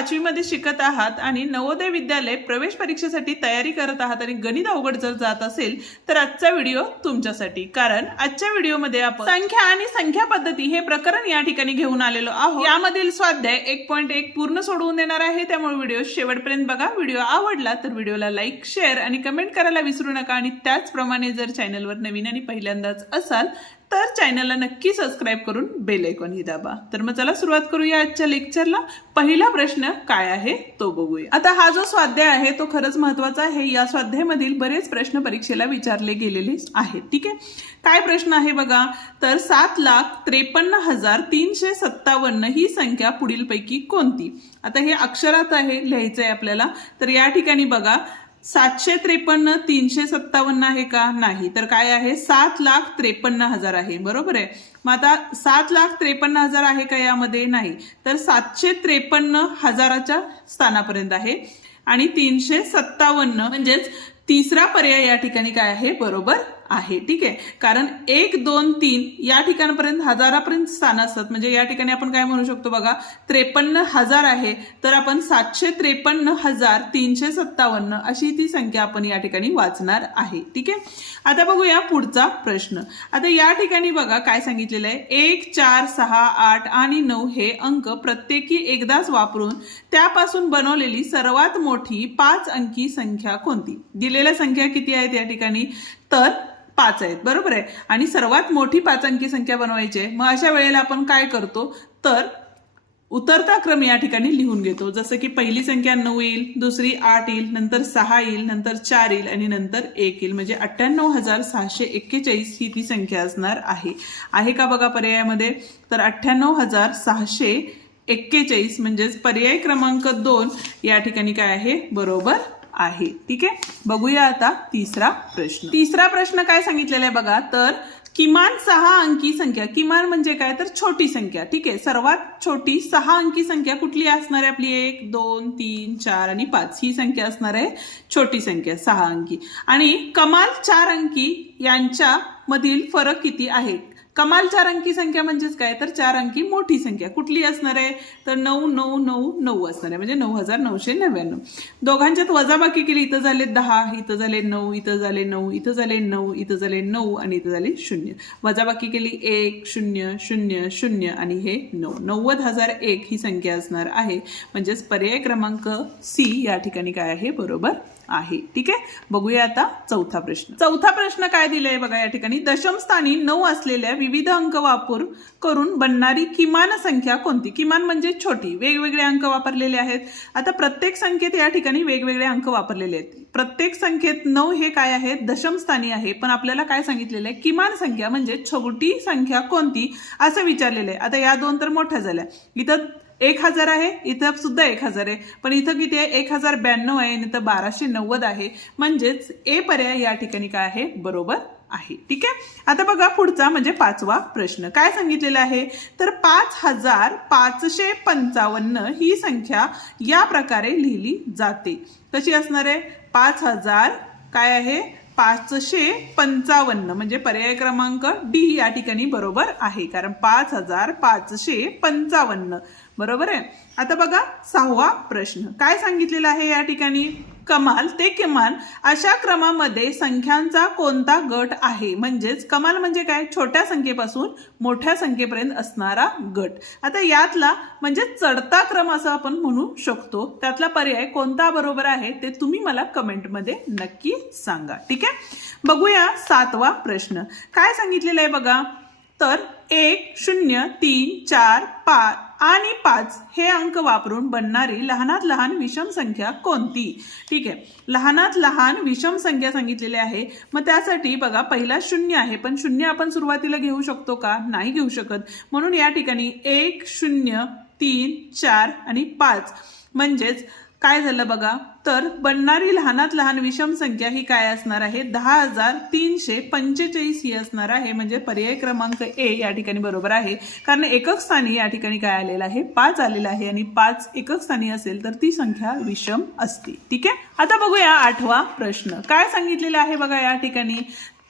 5वी मध्ये शिकत आहात आणि नवोदय विद्यालय प्रवेश परीक्षेसाठी तयारी करत आहात आणि गणित अवघड जर जात असेल तर आजचा व्हिडिओ तुमच्यासाठी। कारण आजच्या व्हिडिओमध्ये आपण संख्या आणि संख्या पद्धती हे प्रकरण या ठिकाणी घेऊन आलेलो आहोत। यामधील स्वाध्याय 1.1 पूर्ण सोडवून देणार आहे, त्यामुळे व्हिडिओ शेवटपर्यंत बघा। व्हिडिओ आवडला तर व्हिडिओला लाईक, शेअर आणि कमेंट करायला विसरू नका। आणि त्याचप्रमाणे जर चॅनलवर नवीन आणि पहिल्यांदाच असाल तर चॅनलला नक्की सबस्क्राइब करून बेल आयकॉन ही दाबा। तर मग चला सुरुवात करूया आजच्या लेक्चरला। पहिला प्रश्न काय आहे तो बघूया। आता हा जो स्वाध्याय आहे तो खरंच महत्त्वाचा आहे। या स्वाध्यायामधील बरेच प्रश्न परीक्षेला विचारले गेलेले आहेत। ठीक आहे, काय प्रश्न आहे बघा। तर 7,53,357 ही संख्या पुढीलपैकी कोणती। आता हे अक्षरात आहे, लिहायचं आहे आपल्याला। तर या ठिकाणी बघा 753 357 आहे का, नाही। तर काय आहे 7,53,000 आहे, बरोबर आहे। मग आता 7,53,000 आहे का यामध्ये, नाही। तर 753,000च्या स्थानापर्यंत आहे आणि 357 म्हणजेच तिसरा पर्याय या ठिकाणी काय आहे, बरोबर आहे। ठीक आहे, कारण 1 2 3 या ठिकाणापर्यंत हजारापर्यंत स्थान असतात। म्हणजे या ठिकाणी आपण काय म्हणू शकतो बघा, 53,000 आहे तर आपण 753,357 अशी ती संख्या आपण या ठिकाणी वाचणार आहे। ठीक आहे, आता बघूया पुढचा प्रश्न। आता या ठिकाणी बघा काय सांगितलेलं आहे, 1 4 6 8 आणि 9 हे अंक प्रत्येकी एकदाच वापरून त्यापासून बनवलेली सर्वात मोठी 5 अंकी संख्या कोणती। दिलेल्या संख्या किती आहेत या ठिकाणी, तर 5 आहेत, बरोबर आहे। आणि सर्वात मोठी 5 अंकी संख्या बनवायची आहे। मग अशा वेळेला आपण काय करतो, तर उतरता क्रम या ठिकाणी लिहून घेतो। जसं की पहिली संख्या 9 येईल, दुसरी 8 येईल, नंतर 6 येईल, नंतर 4 येईल आणि नंतर 1 येईल। म्हणजे 98,641 ही ती संख्या असणार आहे का बघा पर्यायामध्ये। तर 98,641 म्हणजेच पर्याय क्रमांक 2 या ठिकाणी काय आहे, बरोबर आहे। ठीक आहे, बघूया आता तिसरा प्रश्न। तिसरा प्रश्न काय सांगितलेला आहे बघा, तर किमान 6 अंकी संख्या, किमान म्हणजे काय तर छोटी संख्या। ठीक आहे, सर्वात छोटी 6 अंकी संख्या कुठली असणार आहे आपली, 1 2 3 4 आणि 5 ही संख्या असणार आहे छोटी संख्या 6 अंकी। आणि कमाल 4 अंकी यांच्या मधील फरक किती आहे। कमाल 4 अंकी संख्या म्हणजेच काय तर 4 अंकी मोठी संख्या कुठली असणार आहे, तर 9999 असणार आहे, म्हणजे 9,999। दोघांच्यात वजाबाकी केली, इथं झाले 10, इथं झाले 9, इथं झाले 9, इथं झाले 9, इथं झाले 9 आणि इथं झाले 0। वजाबाकी केली 1 0 0 0 आणि हे 9, 90,001 ही संख्या असणार आहे। म्हणजेच पर्याय क्रमांक सी या ठिकाणी काय आहे, बरोबर आहे। ठीक आहे, बघूया आता चौथा प्रश्न। चौथा प्रश्न काय दिलाय बघा या ठिकाणी, दशम स्थानी 9 असलेल्या विविध अंक वापर करून बनणारी किमान संख्या कोणती। किमान म्हणजे छोटी, वेगवेगळे अंक वापरलेले आहेत। आता प्रत्येक संख्येत या ठिकाणी वेगवेगळे अंक वापरलेले आहेत। प्रत्येक संख्येत 9 हे काय आहे, दशम स्थानी आहे। पण आपल्याला काय सांगितलेलं आहे, किमान संख्या म्हणजे छोटी संख्या कोणती असं विचारलेलं आहे। आता या दोन तर मोठ्या झाल्या, इथं 1000 आहे, इथं सुद्धा 1000 आहे, पण इथं किती आहे 1092 आहे आणि इथं 1290 आहे। म्हणजेच ए पर्याय या ठिकाणी काय आहे, बरोबर आहे। ठीक आहे, आता बघा पुढचा म्हणजे पाचवा प्रश्न। काय सांगितलेलं आहे, तर 5555 ही संख्या या प्रकारे लिहिली जाते। कशी असणार आहे, 5000 काय आहे 555 म्हणजे पर्याय क्रमांक डी या ठिकाणी बरोबर आहे। कारण 5555 बरोबर आहे। आता बघा सहावा प्रश्न। काय सांगितलेलं आहे या ठिकाणी, कमाल ते किमान अशा क्रमामध्ये संख्यांचा कोणता गट आहे। म्हणजेच कमाल म्हणजे काय, छोट्या संख्येपासून मोठ्या संख्येपर्यंत असणारा गट। आता यातला म्हणजे चढता क्रम असं आपण म्हणू शकतो। त्यातला पर्याय कोणता बरोबर आहे ते तुम्ही मला कमेंटमध्ये नक्की सांगा। ठीक आहे, बघूया सातवा प्रश्न। काय सांगितलेलं आहे बघा, तर 1 0 3 4 5 आणि 5 हे अंक वापरून बनणारी लहानात लहान विषम संख्या कोणती। ठीक आहे, लहानात लहान विषम संख्या सांगितलेली आहे। मग त्यासाठी बघा पहिला 0 आहे, पण 0 आपण सुरुवातीला घेऊ शकतो का, नाही घेऊ शकत। म्हणून या ठिकाणी 1 0 3 4 आणि 5 म्हणजेच काय झालं बघा, तर बनणारी लहानात लहान विषम संख्या ही काय असणार आहे, 10,345 ही असणार आहे। म्हणजे पर्याय क्रमांक ए या ठिकाणी बरोबर आहे। कारण एकक स्थानी या ठिकाणी काय आलेलं आहे, 5 आलेलं आहे आणि 5 एकक स्थानी असेल तर ती संख्या विषम असते। ठीक आहे, आता बघूया आठवा प्रश्न। काय सांगितलेलं आहे बघा या ठिकाणी,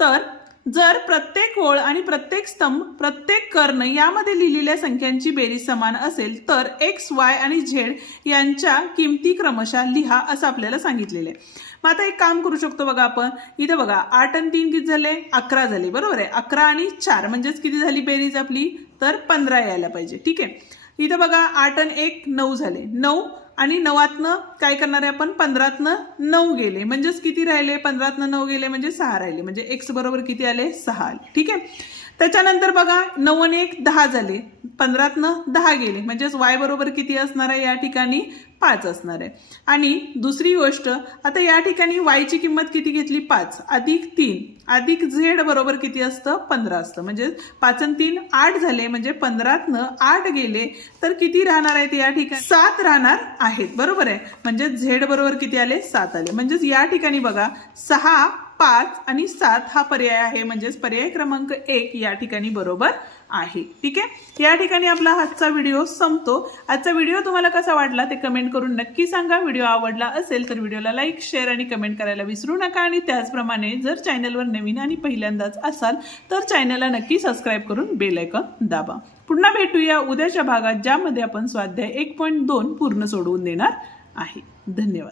तर जर प्रत्येक ओळ आणि प्रत्येक स्तंभ प्रत्येक कर्ण यामध्ये लिहिलेल्या संख्यांची बेरीज समान असेल तर एक्स वाय आणि झेड यांच्या किमती क्रमशः लिहा असं आपल्याला सांगितलेलं आहे. मग आता एक काम करू शकतो बघा आपण. इथं बघा 8 आणि 3 किती झाले 11 झाले बरोबर आहे. 11 आणि 4 म्हणजेच किती झाली बेरीज आपली तर 15 यायला पाहिजे. ठीक आहे. इथं बघा 8 आणि 1 9 झाले. 9 आणि 9तनं काय करणार आहे आपण 15तनं 9 गेले म्हणजेच किती राहिले 15तनं 9 गेले म्हणजे 6 राहिले म्हणजे x बरोबर किती आले 6 आले. ठीक आहे. त्याच्यानंतर बघा 9 आणि 1 10 झाले 15तनं 10 गेले म्हणजेच y बरोबर किती असणार आहे या ठिकाणी 5 असणार आहे. आणि दुसरी गोष्ट आता या ठिकाणी y ची किंमत किती घेतली 5 अधिक 3 अधिक z बरोबर किती असतं 15 असतं म्हणजे 5 आणि 3 8 झाले म्हणजे 15तनं 8 गेले तर किती राहणार आहेत या ठिकाणी 7 राहणार आहेत बरोबर आहे. म्हणजे z बरोबर किती आले 7 आले म्हणजेच या ठिकाणी बघा 6 5 आणि 7 हा पर्याय आहे म्हणजेच पर्याय क्रमांक 1 या ठिकाणी बरोबर आहे. ठीक आहे. या ठिकाणी आपला आजचा व्हिडिओ संपतो. आजचा व्हिडिओ तुम्हाला कसा वाटला ते कमेंट करून नक्की सांगा. व्हिडिओ आवडला असेल तर व्हिडिओला लाईक शेअर आणि कमेंट करायला विसरू नका. आणि त्याचप्रमाणे जर चॅनलवर नवीन आणि पहिल्यांदाच असाल तर चॅनलला नक्की सबस्क्राईब करून बेल आयकॉन दाबा. पुन्हा भेटूया उद्याच्या भागात ज्यामध्ये आपण स्वाध्याय 1.2 पूर्ण सोडवून देणार आहे. धन्यवाद.